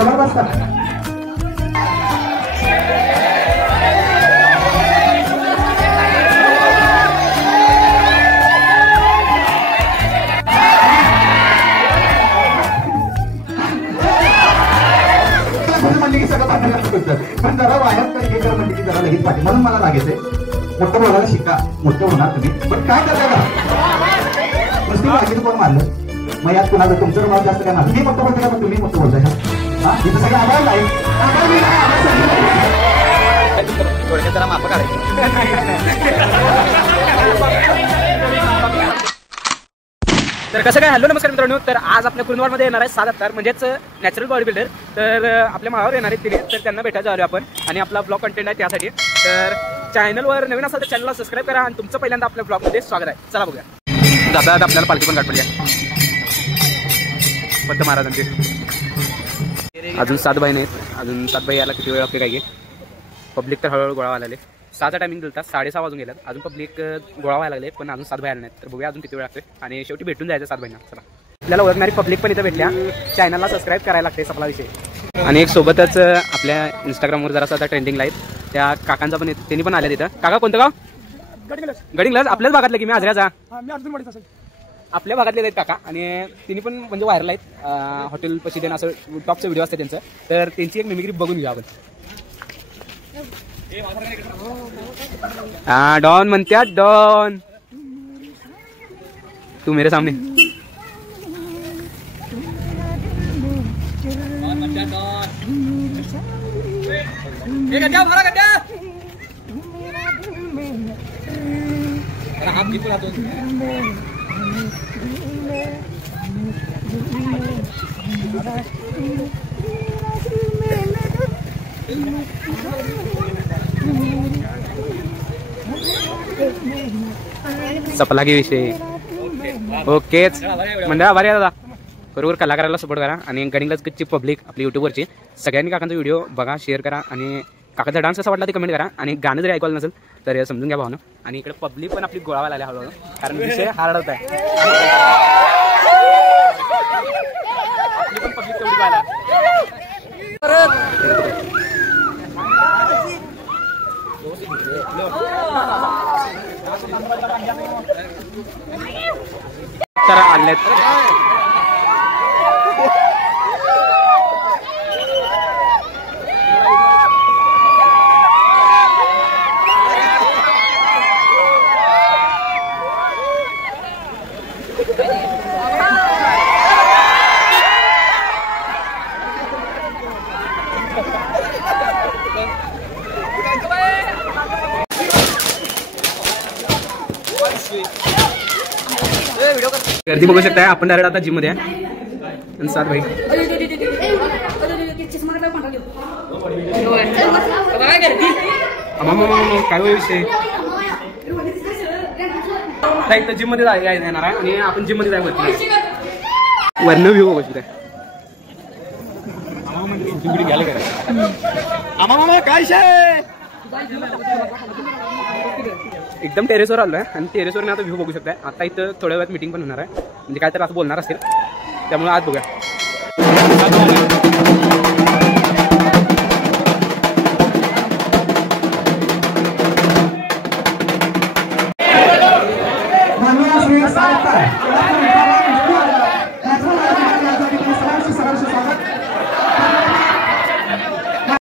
जबरदस्त पण जरा वायात काही कर म्हणजे की जरा लगेच पाठी म्हणून मला लागायचंय मोठं बोलायला शिका मोठं होणार तुम्ही पण काय करता का नुसती बाकीचं कोण मारलं मग यात कुणाचं तुमचं मला जास्त काय नाही मी मोठं बोलतो का पण तुम्ही मोठं बोलताय हा इथं सगळं आभार आहे थोडक्यात जरा माप काढायचं तर कसं काय हॅलो नमस्कार मित्रांनो तर आज आपल्या कुरुंदवाडमध्ये येणार आहे 7 अवतार म्हणजेच नॅचरल बॉडी बिल्डर तर आपल्या माळावर येणार आहेत तिने तर त्यांना भेटायचं आलो आपण आणि आपला ब्लॉग कंटेंट आहे त्यासाठी तर चॅनलवर नवीन असाल तर चॅनलला सबस्क्राईब करा आणि तुमचं पहिल्यांदा आपल्या ब्लॉगमध्ये स्वागत आहे चला बघूया जाता जाता आपल्याला पालखी पण गाठ पडली पद्म महाराजांची अजून 7 बाई नाहीत अजून 7 बाई यायला किती वेळ लागते काय पब्लिक तर हळूहळू गोळा व्हायला लागले 6चा टायमिंग दिलता 6:30 वाजून गेल्यात अजून पब्लिक गोळा व्हायला लागले पण अजून 7 बाई आल्या नाहीत तर बघूया अजून किती वेळ लागते आणि शेवटी भेटून जायचं 7 बाईंना चला आपल्याला ओळखणारी पब्लिक पण इथं भेटल्या चॅनलला सबस्क्राईब करायला लागते आपला विषय आणि एक सोबतच आपल्या इंस्टाग्रामवर जरासा आता ट्रेंडिंगला आहेत त्या काकांचा पण त्यांनी पण आल्या तिथं काका कोणतं गाव गडिंग्लज आपल्याच भागातलं की मी आजऱ्याचा आपल्या भागातले आहेत काका आणि तिने पण म्हणजे व्हायरल आहेत हॉटेल पशी देणं असं टॉपचं व्हिडिओ असते त्यांचं तर त्यांची एक मिमिक्री बघून घेऊ आपण हाँ डॉन म्हणत्या डॉन तू मेरे सामने सपला की विषय ओकेच म्हणजे बरे दादा बरोबर कलाकाराला सपोर्ट करा आणि गडिंग्लजची पब्लिक आपली युट्यूबवरची सगळ्यांनी काकांचा व्हिडिओ बघा शेअर करा आणि काकाचा डान्स कसा वाटला ते कमेंट करा आणि गाणं जरी ऐकवलं नसेल तर समजून घ्या भावना आणि इकडे पब्लिक पण आपली गोळावायला आल्या हळूहळू कारण विषय हार्ड होत आहे आपली पण पब्लिक तेवढी व्हायला तर आलेत गर्दी बघू शकताय आपण डायरेक्ट आता जिम मध्ये आहे 7 भाई काय विषय इथं जिम मध्ये येणार आहे आणि आपण जिम मध्ये जायचं वर्ण व्ह्यू बघू शकताय काय एकदम टेरेसवर आलोय आणि टेरेसवर आता व्ह्यू बघू शकताय आता इथं थोड्या वेळात मीटिंग पण होणार आहे म्हणजे काय तर असं बोलणार असेल त्यामुळे आज बघूया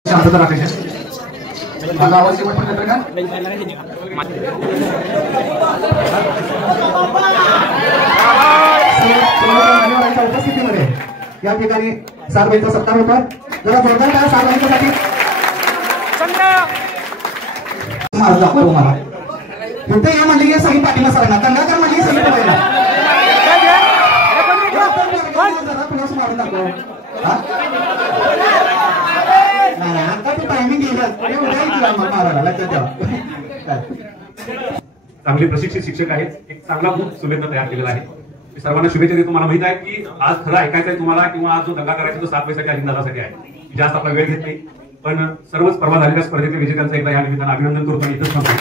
शांतता राखायची माझा आवाज शेवट पण येतो का उपस्थितीमध्ये या ठिकाणी 7 बाईंचा सत्कार होता जरा जोरदार काय 7 बाईंच्यासाठी माझं दाखवतो मला कुठे या म्हणले की सगळी पाठीला सरांना दंगाकर म्हणली सगळी पाठीला मारून दाखव आता तू टायमिंग चांगले प्रशिक्षित शिक्षक आहेत एक चांगला ग्रुप सुमेधनं तयार केलेला आहे सर्वांना शुभेच्छा देतो मला माहित आहे की आज खरं ऐकायचं आहे तुम्हाला किंवा आज जो दंगा करायचा तो 7 पैशाच्या अंदाजासाठी आहे जास्त आपला वेळ घेत नाही पण सर्वच परवा झालेल्या स्पर्धेच्या विजेत्यांचं एकदा या निमित्तानं अभिनंदन करतो आणि इथंच थांबतो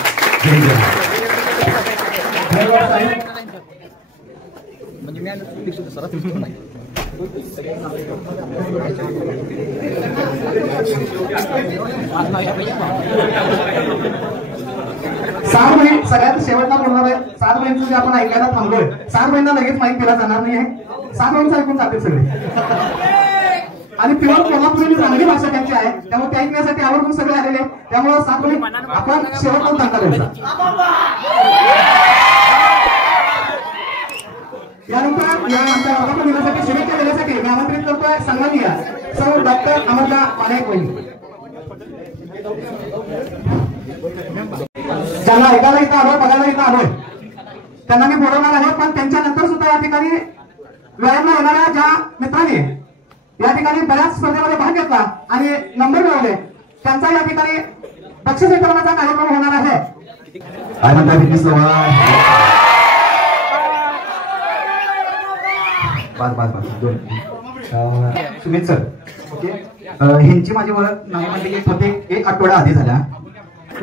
6 महिने सगळ्यात शेवटला बोलणार आहे. 7 महिन्याचं जे आपण ऐकायला थांबलोय, 7 महिन्यांना लगेच माहीत केला जाणार नाही आहे. 7 महिन्याचं ऐकून जातील सगळे. आणि प्युअर कोल्हापुरी चांगली भाषा त्यांची आहे, त्यामुळे ते ऐकण्यासाठी आवर्जून सगळे आलेले. त्यामुळे 7 महिने आपण शेवटला दाखल द्यायचा. यानंतर या आमच्या वर्धापन दिनासाठी शुभेच्छा देण्यासाठी मी आमंत्रित करतोय सन्माननीय सौ डॉक्टर अमरदा पानायक वहिनी, ज्यांना ऐकायला इथं आलोय, बघायला इथं आलोय, त्यांना मी बोलवणार आहे. पण त्यांच्या नंतर सुद्धा या ठिकाणी व्यायामला येणाऱ्या ज्या मित्रांनी या ठिकाणी बऱ्याच स्पर्धेमध्ये भाग घेतला आणि नंबर मिळवले, त्यांचा या ठिकाणी बक्षीस वितरणाचा कार्यक्रम होणार आहे. काय म्हणता फिटनेस सुमित सर, ओके. ह्यांची माझी ओळख नाही म्हणजे की प्रत्येक 1 आठवडा आधी झाल्या.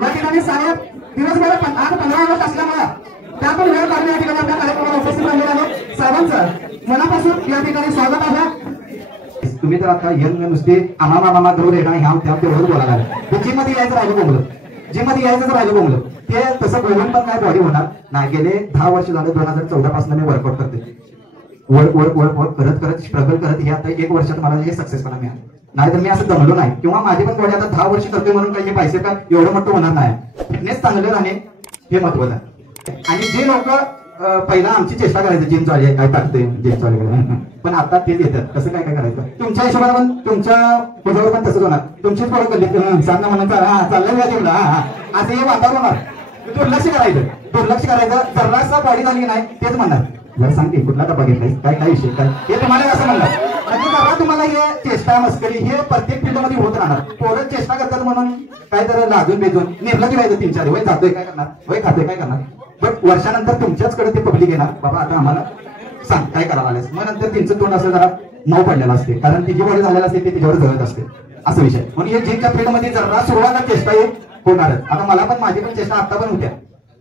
या ठिकाणी साहेब दिवसभर 8-15 ऑगस्ट असल्यामुळे त्यातून वेळ काढून या ठिकाणी आपल्या कार्यक्रमाला उपस्थित राहिलेले आहेत. साहेबांचं मनापासून या ठिकाणी स्वागत आहे. तुम्ही तर आता यंग नुसते आम्हा मामा दौड येणार ह्या त्या तेवढं बोलायला लागले. जिम मध्ये यायचं राहिलं बोंबलं, जिम मध्ये यायचं राहिलं बोंबलं, ते तसं बोलून पण काय बॉडी होणार नाही. गेले 10 वर्ष झाले, 2014 पासून मी वर्कआउट करते. वर्क करत करत स्ट्रगल करत हे आता 1 वर्षात मला हे सक्सेसपणा मिळाला. नाहीतर मी असं जमलो नाही, किंवा माझी पण बॉडी आता 10 वर्ष करतोय म्हणून काही पैसे का एवढं मोठं होणार नाही. फिटनेस चांगलं राहणे हे महत्वाचं आहे. आणि जे लोक पहिला आमची चेष्टा करायचं जिम चालू काय टाकतोय जिम चालू, पण आता तेच येतात. कसं काय काय करायचं तुमच्या हिशोबाने पण तुमच्या पुढावर पण तसंच होणार. तुमचीच थोडं कल्ली सांगा म्हणायचं हा चाललंय का जिमला, असं हे वातावरण होणार. दुर्लक्ष करायचं जरासा बॉडी झाली नाही तेच म्हणणार जरा सांगते कुठला डबा घेतलाय काय काय विषय काय हे तुम्हाला असं म्हणणार. म्हणजे जरा तुम्हाला हे चेष्टा मस्करी हे प्रत्येक फील्ड मध्ये होत राहणार. पोरं चेष्टा करतात म्हणून काय तर लाजून बेजून निर्लज्ज व्हायचं 3-4 वय जातोय काय करणार, वय खातोय काय करणार. बट वर्षानंतर तुमच्याचकडे ते पब्लिक येणार, बाबा आता आम्हाला सांग काय करायला आलेस. मग नंतर त्यांचं तोंड असं जरा मऊ पडलेलं असते, कारण तिची बॉडी झालेला असते ते तिच्यावर जळत असते असं विषय. म्हणून हे जिमच्या फील्ड मध्ये जरा सुरुवात चेष्टा हे होणारच. आता मला पण माझी पण चेष्टा आता पण होत्या.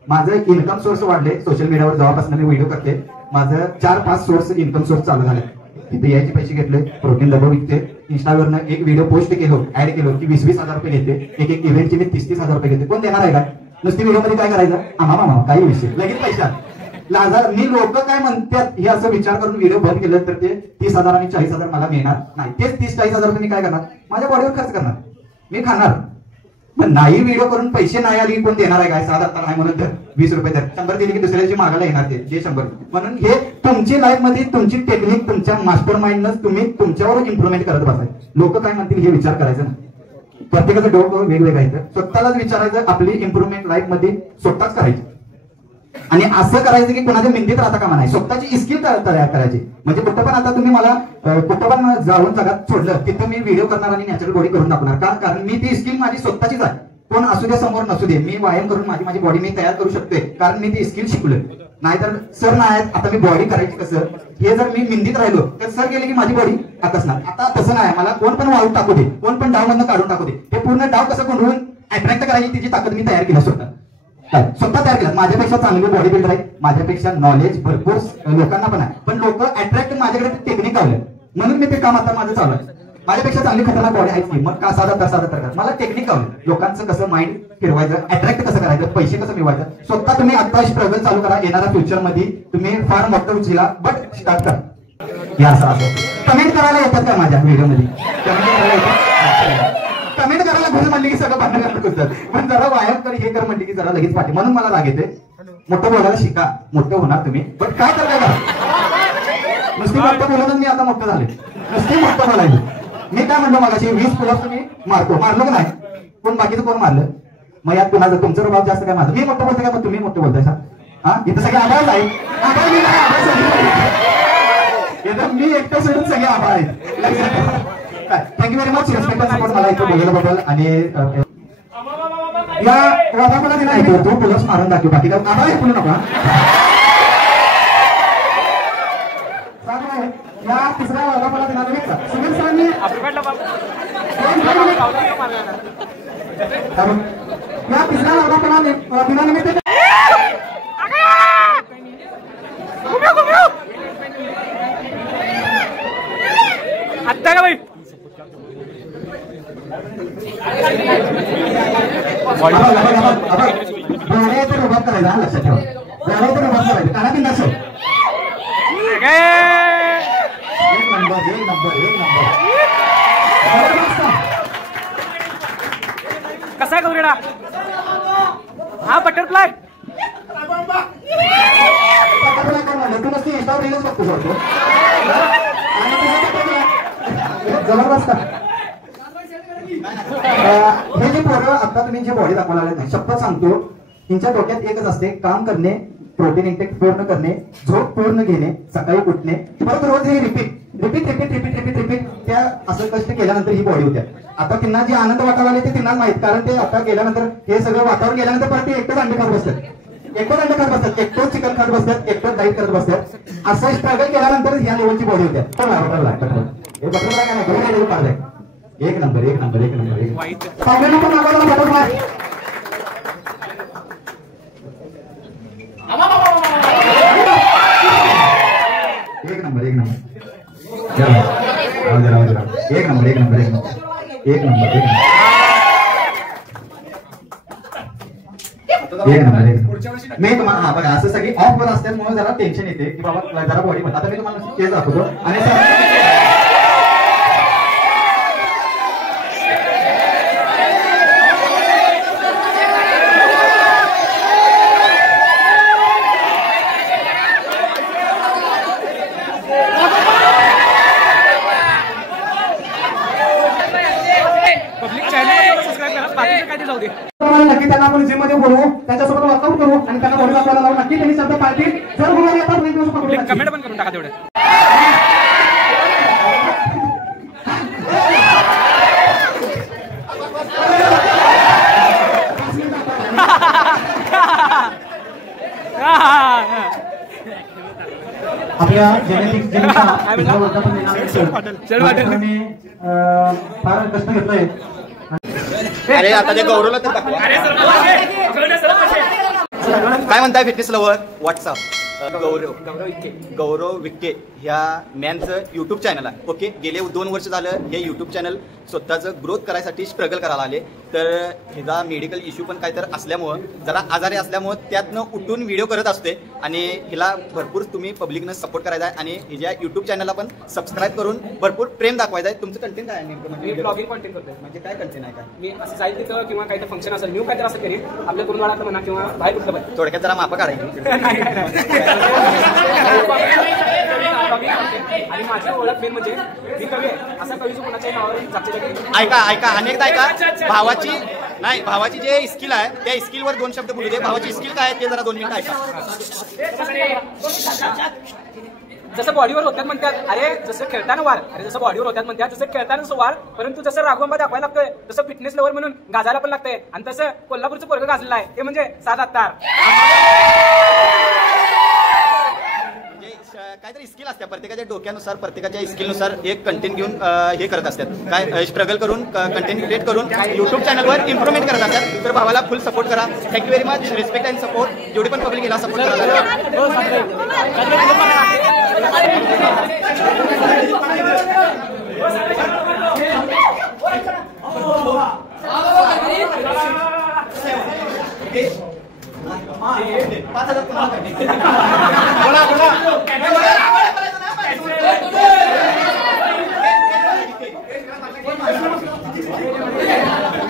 माझं इन्कम सोर्स वाढले सोशल मीडियावर जेव्हापासून मी व्हिडिओ करते. माझं 4-5 सोर्स इन्कम सोर्स चालू झाले. तिथे यायचे पैसे घेतले, प्रोटीन डबा विकते, इंस्टावरनं एक व्हिडिओ पोस्ट केलो, ऍड केलो की 20-20 हजार रुपये घेते. एक इव्हेंटचे मी 30-30 हजार रुपये घेते. कोण देणार आहे का नुसती व्हिडिओ मध्ये काय करायचं आम्हा काही विषय लगेच पैसा लाजार. मी लोक काय म्हणतात हे असं विचार करून व्हिडिओ बंद केलं तर ते 30,000 आणि 40,000 मला मिळणार नाही. तेच 30-40 हजार मी काय करणार माझ्या बॉडीवर खर्च करणार, मी खाणार. पण नाही व्हिडिओ करून पैसे नाही आले कोण देणार आहे काय. 7 नाही म्हणून तर 20 रुपये तर 100 दिले की दुसऱ्याची मागायला येणार ते 100. म्हणून हे तुमची लाईफ मध्ये तुमची टेक्निक तुमच्या मास्टर माइंडनं तुम्ही तुमच्यावर इम्प्रुव्हमेंट करत बसाय. लोक काय म्हणतील हे विचार करायचं नाही. प्रत्येकाचं डोकं वेगवेगळं आहे. स्वतःलाच विचारायचं, आपली इम्प्रुव्हमेंट लाईफ मध्ये स्वतःच करायची. आणि असं करायचं की कोणाच्या मेंदीत राहता कामा नाही. स्वतःची स्किल तयार करायची. म्हणजे कुठं पण आता तुम्ही मला कुठं पण जाऊन जगात सोडलं तिथं मी व्हिडिओ करणार आणि नॅचरल बॉडी करून दाखवणार. कारण मी ती स्किल माझी स्वतःचीच आहे. कोण असू दे समोर नसू दे, मी व्यायाम करून माझी बॉडी मी तयार करू शकते कारण मी ती स्किल शिकलोय. नाहीतर सर नाही आता मी बॉडी करायची कसं हे जर मी मेंदीत राहिलो तर सर गेले की माझी बॉडी आकसणार. आता तसं नाही. मला कोण पण वाळून टाकू दे, कोण पण डाव मधनं काढून टाकू दे, ते पूर्ण डाव कसं कोंडून अट्रॅक्ट करायची तिची ताकद मी तयार केली स्वतः तयार केलं. माझ्यापेक्षा चांगले बॉडी बिल्डर आहे, माझ्यापेक्षा नॉलेज भरपूर लोकांना पण आहे. पण लोक अट्रॅक्ट माझ्याकडे टेक्निक आवलं म्हणून मी ते काम आता माझं चालू आहे. माझ्यापेक्षा चांगली खतरनाक बॉडी आहे की मग का साधा तर मला टेक्निक आवलं. लोकांचं कसं माइंड फिरवायचं, अट्रॅक्ट कसं करायचं, पैसे कसं मिळवायचं. स्वतः तुम्ही आता स्ट्रगल चालू करा. येणाऱ्या फ्युचर मध्ये तुम्ही फार मोठं उचला बट स्टार्ट करा. या असं कमेंट करायला येतात का माझ्या व्हिडिओ मध्ये? कमेंट करायला घुस म्हणली की सगळं भांडण करतात. पण जरा व्यायाम कर हे कर म्हणली की जरा लगेच पाठी. म्हणून मला राग येते. मोठं बोलायला शिका, मोठं होणार तुम्ही. बट काय करताय का नुसती मोठं बोलूनच मी आता मोठं झाले. नुसती मोठं बोलायचं. मी काय म्हणतो मगाशी 20 पुलअप्स मी मारतो का नाही? कोण बाकीचं कोण मारलं? मग यात कुणाचं तुमचं प्रभाव जास्त काय माझं? मी मोठं बोलतो का मग तुम्ही मोठं बोलताय सर? हा इथं सगळे आभार आहे. मी एकटं सोडून सगळे आभार आहेत. Thank you very much respect and support मला इथं बोलल्याबद्दल. आणि या वादापणा दिला आहे तो पुलअप्स मारून दाखव. बाकी काय आभार आहे बोलू नका. या तिसऱ्या वर्गाला दिनानिमित्त सुनील सरांनी या तिसऱ्या वर्गाला दिनानिमित्त आत्ता का बाई उभा करायचा लक्षात ठेवा उभा करायचं काना पिंड असो एक नंबर कसा आहे गौरीडा हा बटरफ्लाय तू नसती इंस्टावर रीलच बघतो शकतो जबरदस्त हे जे पोरं आता तुम्ही जे बॉडी दाखवायला लागले नाही शपथ सांगतो तुमच्या डोक्यात एकच असते काम करणे प्रोटीन इंटेक पूर्ण करणे झोप पूर्ण घेणे सकाळी उठणे परत रोज हे रिपीट त्या असं कष्ट केल्यानंतर ही बॉडी होत्या आता त्यांना जे आनंद वाटायला ते त्यांना माहित कारण ते आता गेल्यानंतर हे सगळं वातावरण गेल्यानंतर परत ते एकटंच अंडे खात बसतात एकटंच चिकन खात बसतात एकटंच डाईट करत बसतात असं स्ट्रगल केल्यानंतर ह्या लेवलची बॉडी होत्या हे बटरफ्लाय काय नाही काढलाय एक नंबर मी तुम्हाला बघा असं सगळी ऑफ वर असल्यामुळे जरा टेन्शन येते की बाबा जरा बॉडी आता मी तुम्हाला केस दाखवतो आणि नक्की त्यांना आपण जिम मध्ये बोलवू त्यांच्यासोबत वर्कआउट करू आणि त्यांना बॉडी दाखवायला लावू नक्की त्यांनी शब्द पाळतील जर गुरुवारी येतात कमेंट पण करून टाका तेवढं आपल्या जेनेटिक्स फार कष्ट घेतलंय अरे आता ते गौरवला तर काय म्हणताय फिटनेस लवर व्हॉट्सअप गौरव विक्के ह्या मॅनचं युट्यूब चॅनल आहे ओके गेले 2 वर्ष झालं हे युट्यूब चॅनल स्वतःचं ग्रोथ करायसाठी स्ट्रगल करायला आले तर हिचा मेडिकल इश्यू पण काहीतरी असल्यामुळं जरा आजारी असल्यामुळं त्यातनं उठून व्हिडिओ करत असते आणि हिला भरपूर तुम्ही पब्लिकनं सपोर्ट करायचा आहे आणि हिच्या युट्यूब चॅनलला पण सबस्क्राईब करून भरपूर प्रेम दाखवायचं आहे तुमचं कंटेंट काय आहे नेमकं म्हणजे ब्लॉगिंग कंटेंट करतोय म्हणजे काय कंटेंट आहे का मी असं जाईल तिथं किंवा काही फंक्शन असेल न्यू काहीतरी असं करेन आपल्या गुरुवारात म्हणा किंवा बाहेर कुठलं पण थोडक्यात जरा मापा काढायची आणि माझी ओळख मेन म्हणजे मी कवी आहे असं कवी जो कोणाच्याही नावावर ऐका अनेकदा ऐका भावाची जे स्किल आहे त्या स्किलवर 2 शब्द बोलू दे भावाची स्किल काय आहे ते जरा 2 मिनिटं ऐका जसं बॉडीवर होत्यात म्हणतात अरे जसं खेळताना वार अरे जसं बॉडीवर होत्यात म्हणतात जसं खेळताना वार परंतु जसं राघवंबा दाखवायला लागतोय तसं फिटनेस लेवल म्हणून गाजायला पण लागतंय आणि तसं कोल्हापूरचं पोरगं गाजलेलं आहे ते म्हणजे 7 तार काहीतरी स्किल असते प्रत्येकाच्या डोक्यानुसार प्रत्येकाच्या स्किलनुसार एक कंटेंट घेऊन हे करत असतात काय स्ट्रगल करून कंटेंट क्रिएट करून युट्यूब चॅनलवर इम्प्रुव्हमेंट करत असतात तर भावाला फुल सपोर्ट करा thank you very much respect and support जेवढी पण पब्लिक याला सपोर्ट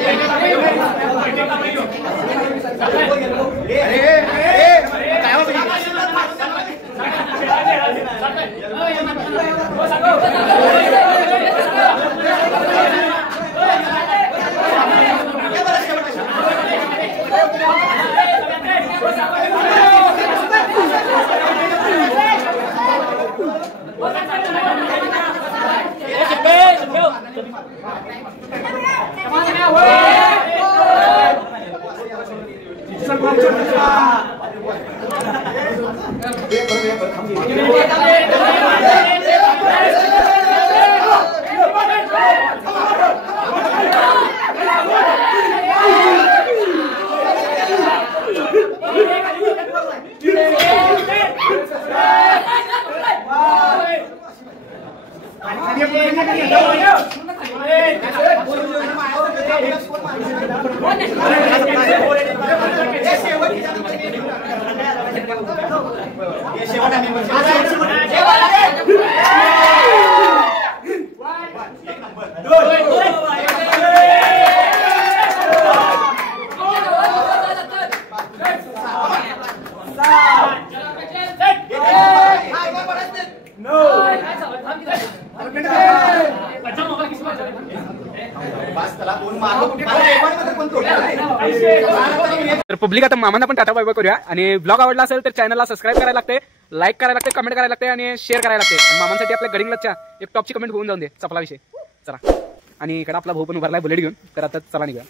Hey, तर पब्लिक आता मामांना पण टाटा बाय बाय करूया आणि ब्लॉग आवडला असेल तर चॅनलला सबस्क्राईब करायला लागते, लाईक करायला लागते, कमेंट करायला लागते आणि शेअर करायला लागते. मामांसाठी आपल्या गडिंगलच्या एक टॉपची कमेंट होऊन जाऊन दे चपला विषय. चला आणि इकडे आपला भाऊ पण उभारलाय बुलेट घेऊन. तर आता चला निघूया.